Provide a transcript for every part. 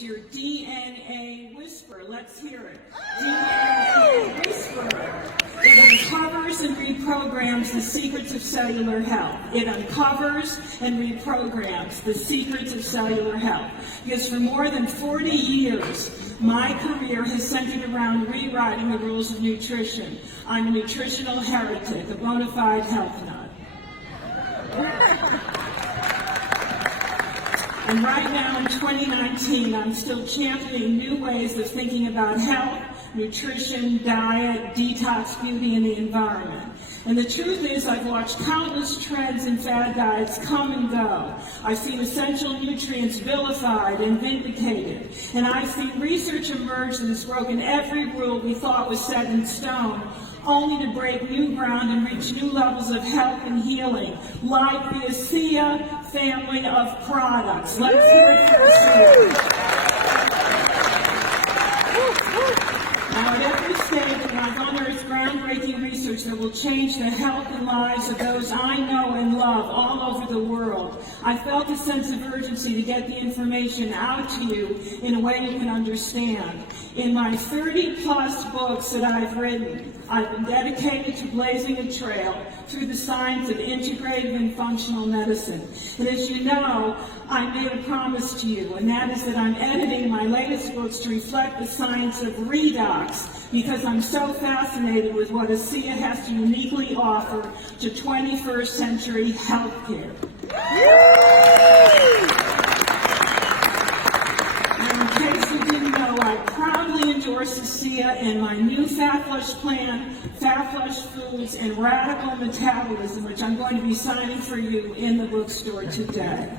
Your DNA whisperer. Let's hear it. DNA whisperer. It uncovers and reprograms the secrets of cellular health. It uncovers and reprograms the secrets of cellular health. Because for more than 40 years, my career has centered around rewriting the rules of nutrition. I'm a nutritional heretic, a bona fide health nut. And right now in 2019, I'm still championing new ways of thinking about health, nutrition, diet, detox, beauty, and the environment. And the truth is, I've watched countless trends and fad diets come and go. I've seen essential nutrients vilified and vindicated. And I've seen research emerge that has broken every rule we thought was set in stone, only to break new ground and reach new levels of health and healing, like the ASEA family of products. Let's hear it for ASEA. Now, at every stage, I've unearthed groundbreaking research that will change the health and lives of those I know and love all over the world. I felt a sense of urgency to get the information out to you in a way you can understand. In my 30-plus books that I've written, I've been dedicated to blazing a trail through the science of integrative and functional medicine. And as you know, I made a promise to you, and that is that I'm editing my latest books to reflect the science of redox, because I'm so fascinated with what ASEA has to uniquely offer to 21st century healthcare. And in case you didn't know, I proudly endorse ASEA and my new Fat Flush plan, Fat Flush Foods, and Radical Metabolism, which I'm going to be signing for you in the bookstore today.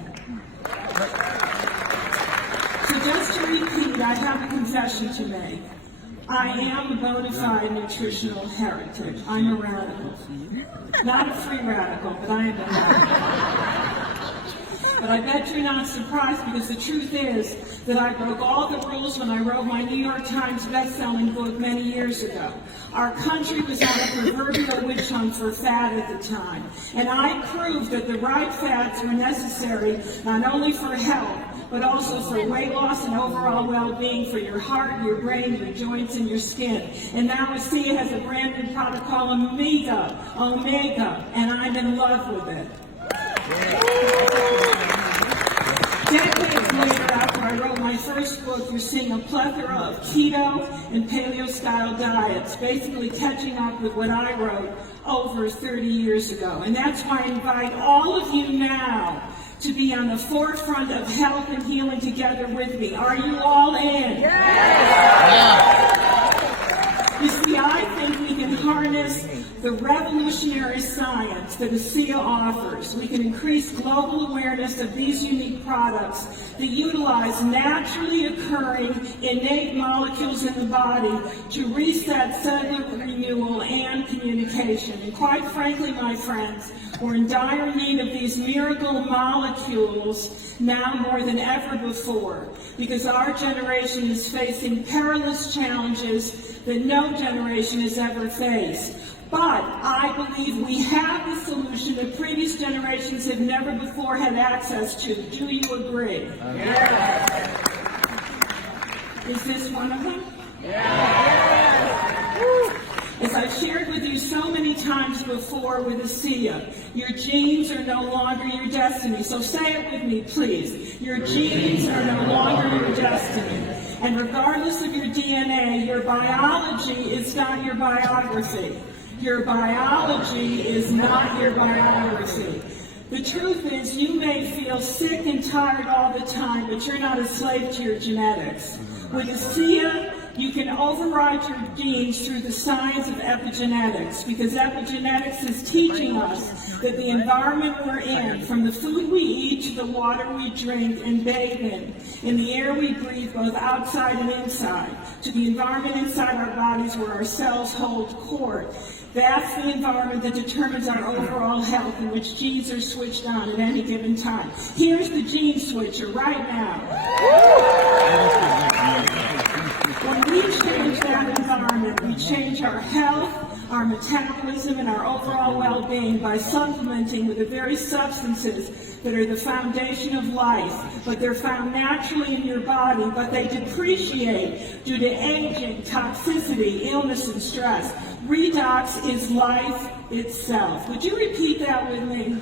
So just to repeat, I have a confession to make. I am a bona fide nutritional heretic. I'm a radical. Not a free radical, but I am a radical. But I bet you're not surprised, because the truth is that I broke all the rules when I wrote my New York Times best-selling book many years ago. Our country was on a proverbial witch hunt for fat at the time, and I proved that the right fats were necessary not only for health, but also for weight loss and overall well-being for your heart, your brain, your joints, and your skin. And now ASEA has a brand new product called Omega, and I'm in love with it. Decades later, after I wrote my first book, you're seeing a plethora of keto and paleo-style diets, basically catching up with what I wrote over 30 years ago. And that's why I invite all of you now to be on the forefront of health and healing together with me. Are you all in? Yes! You see, I think we can harness the revolutionary science that ASEA offers. We can increase global awareness of these unique products that utilize naturally occurring innate molecules in the body to reset cellular renewal and communication. And quite frankly, my friends, we're in dire need of these miracle molecules now more than ever before, because our generation is facing perilous challenges that no generation has ever faced. But I believe we have the solution that previous generations have never before had access to. Do you agree? Yes. Is this one of them? Yes. As I've shared with you so many times before with ASEA, your genes are no longer your destiny. So say it with me, please. Your genes are no longer your destiny. And regardless of your DNA, your biology is not your biography. Your biology is not your biography. The truth is, you may feel sick and tired all the time, but you're not a slave to your genetics. With ASEA, you can override your genes through the science of epigenetics, because epigenetics is teaching us that the environment we're in, from the food we eat to the water we drink and bathe in the air we breathe both outside and inside, to the environment inside our bodies where our cells hold court, that's the environment that determines our overall health, in which genes are switched on at any given time. Here's the gene switcher right now. When we change that environment, we change our health, our metabolism, and our overall well-being by supplementing with the very substances that are the foundation of life, but they're found naturally in your body, but they depreciate due to aging, toxicity, illness, and stress. Redox is life itself. Would you repeat that with me?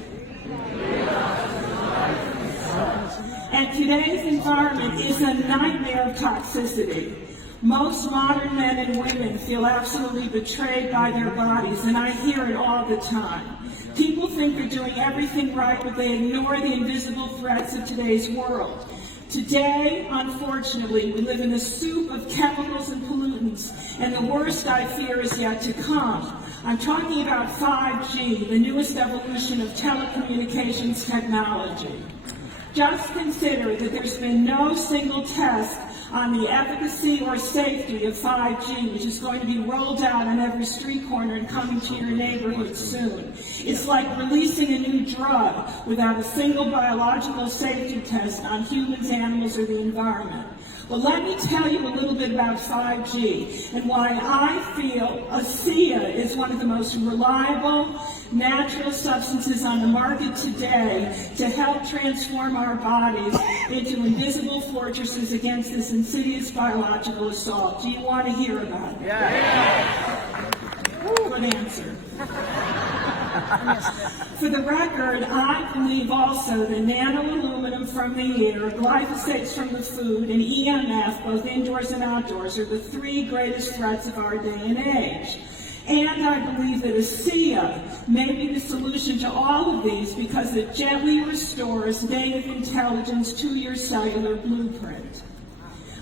And today's environment is a nightmare of toxicity. Most modern men and women feel absolutely betrayed by their bodies, and I hear it all the time. People think they're doing everything right, but they ignore the invisible threats of today's world. Today, unfortunately, we live in a soup of chemicals and pollutants, and the worst, I fear, is yet to come. I'm talking about 5G, the newest evolution of telecommunications technology. Just consider that there's been no single test on the efficacy or safety of 5G, which is going to be rolled out on every street corner and coming to your neighborhood soon. It's like releasing a new drug without a single biological safety test on humans, animals, or the environment. Well, let me tell you a little bit about 5G and why I feel ASEA is one of the most reliable natural substances on the market today to help transform our bodies into invisible fortresses against this insidious biological assault. Do you want to hear about it? Yeah. Good answer. For the record, I believe also that nano-aluminum from the air, glyphosates from the food, and EMF, both indoors and outdoors, are the three greatest threats of our day and age. And I believe that ASEA may be the solution to all of these because it gently restores native intelligence to your cellular blueprint.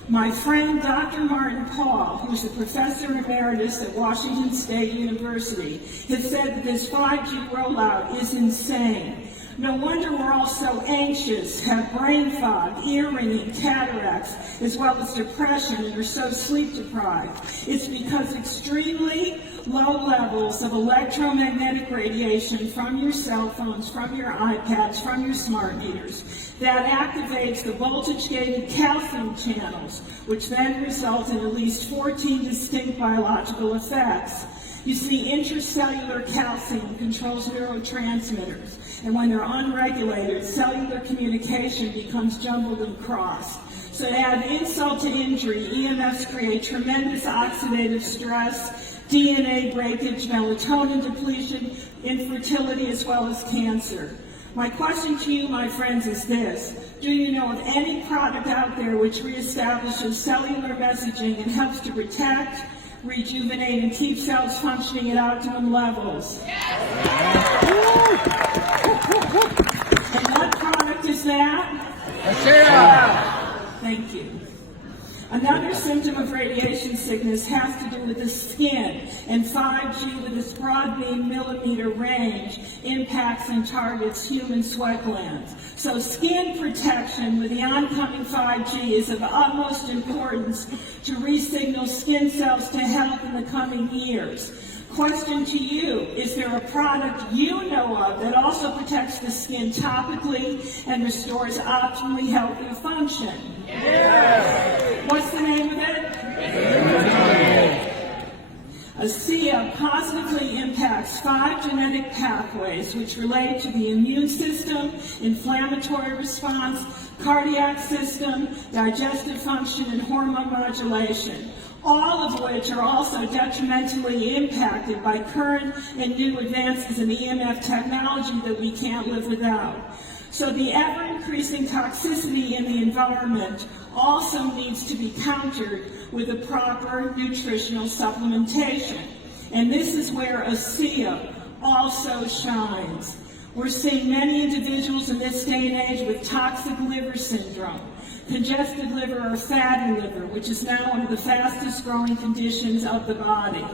My friend Dr. Martin Paul, who's a professor emeritus at Washington State University, has said that this 5G rollout is insane. No wonder we're all so anxious, have brain fog, ear ringing, cataracts, as well as depression, and are so sleep deprived. It's because extremely low levels of electromagnetic radiation from your cell phones, from your iPads, from your smart meters, that activates the voltage-gated calcium channels, which then result in at least 14 distinct biological effects. You see, intracellular calcium controls neurotransmitters, and when they're unregulated, cellular communication becomes jumbled and crossed. So to add insult to injury, EMFs create tremendous oxidative stress, DNA breakage, melatonin depletion, infertility, as well as cancer. My question to you, my friends, is this. Do you know of any product out there which reestablishes cellular messaging and helps to protect, rejuvenate, and keep cells functioning at optimum levels? Yes. And what product is that? Thank you. Another symptom of radiation sickness has to do with the skin, and 5G with its broad beam millimeter range impacts and targets human sweat glands. So skin protection with the oncoming 5G is of utmost importance to re-signal skin cells to health in the coming years. Question to you, is there a product you know of that also protects the skin topically and restores optimally healthy function? Yes. What's the name of it? ASEA positively impacts 5 genetic pathways which relate to the immune system, inflammatory response, cardiac system, digestive function, and hormone modulation, all of which are also detrimentally impacted by current and new advances in EMF technology that we can't live without. So the ever-increasing toxicity in the environment also needs to be countered with a proper nutritional supplementation. And this is where ASEA also shines. We're seeing many individuals in this day and age with toxic liver syndrome, congested liver or fatty liver, which is now one of the fastest growing conditions of the body.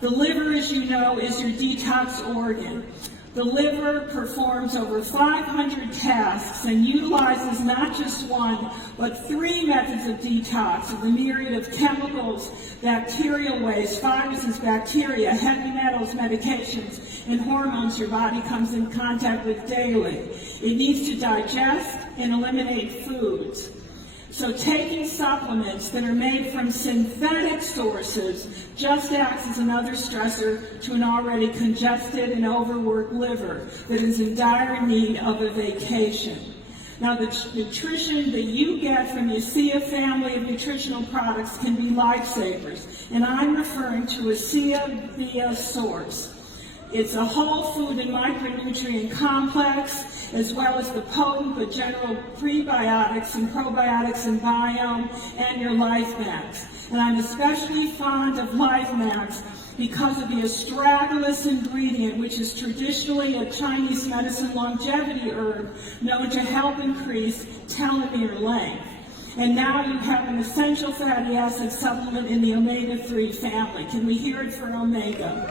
The liver, as you know, is your detox organ. The liver performs over 500 tasks and utilizes not just one, but 3 methods of detox of the myriad of chemicals, bacterial waste, viruses, bacteria, heavy metals, medications, and hormones your body comes in contact with daily. It needs to digest and eliminate foods. So taking supplements that are made from synthetic sources just acts as another stressor to an already congested and overworked liver that is in dire need of a vacation. Now, the nutrition that you get from the ASEA family of nutritional products can be lifesavers, and I'm referring to ASEA Via Source. It's a whole food and micronutrient complex, as well as the potent but general prebiotics and probiotics and biome and your Life Max. And I'm especially fond of Life Max because of the astragalus ingredient, which is traditionally a Chinese medicine longevity herb known to help increase telomere length. And now you have an essential fatty acid supplement in the omega-3 family. Can we hear it for omega?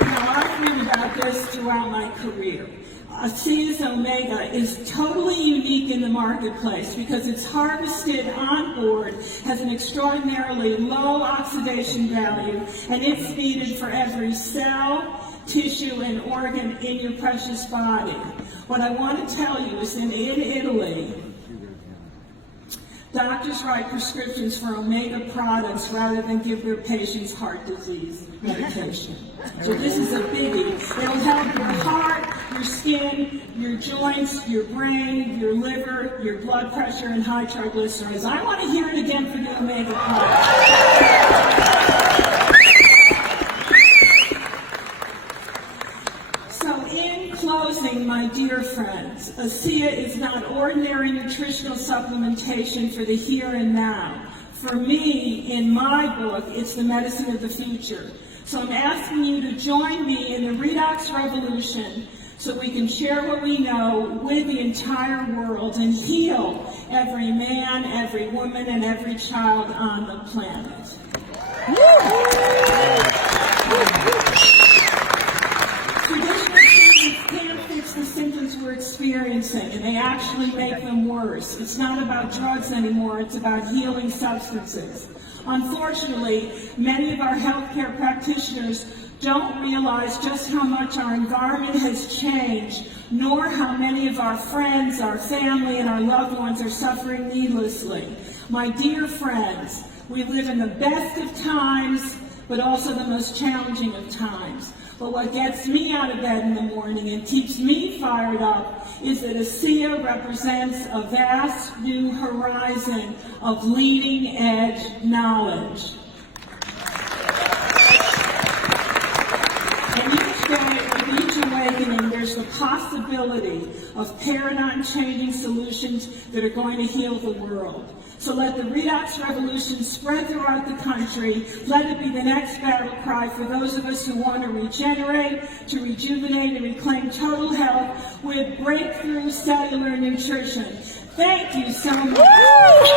Now, I've read about this throughout my career. ASEA's omega is totally unique in the marketplace because it's harvested on board, has an extraordinarily low oxidation value, and it's needed for every cell, tissue, and organ in your precious body. What I want to tell you is in Italy, doctors write prescriptions for omega products rather than give their patients heart disease medication. So this is a biggie. It'll help your heart, your skin, your joints, your brain, your liver, your blood pressure, and high triglycerides. I want to hear it again for the omega products. My dear friends, ASEA is not ordinary nutritional supplementation for the here and now. For me, in my book, it's the medicine of the future. So I'm asking you to join me in the redox revolution so we can share what we know with the entire world and heal every man, every woman, and every child on the planet. The symptoms we're experiencing, and they actually make them worse. It's not about drugs anymore, it's about healing substances. Unfortunately, many of our healthcare practitioners don't realize just how much our environment has changed, nor how many of our friends, our family, and our loved ones are suffering needlessly. My dear friends, we live in the best of times, but also the most challenging of times. But what gets me out of bed in the morning and keeps me fired up is that ASEA represents a vast new horizon of leading edge knowledge. And each day, with each awakening, there's the possibility of paradigm-changing solutions that are going to heal the world. So let the redox revolution spread throughout the country. Let it be the next battle cry for those of us who want to regenerate, to rejuvenate, and reclaim total health with breakthrough cellular nutrition. Thank you so much.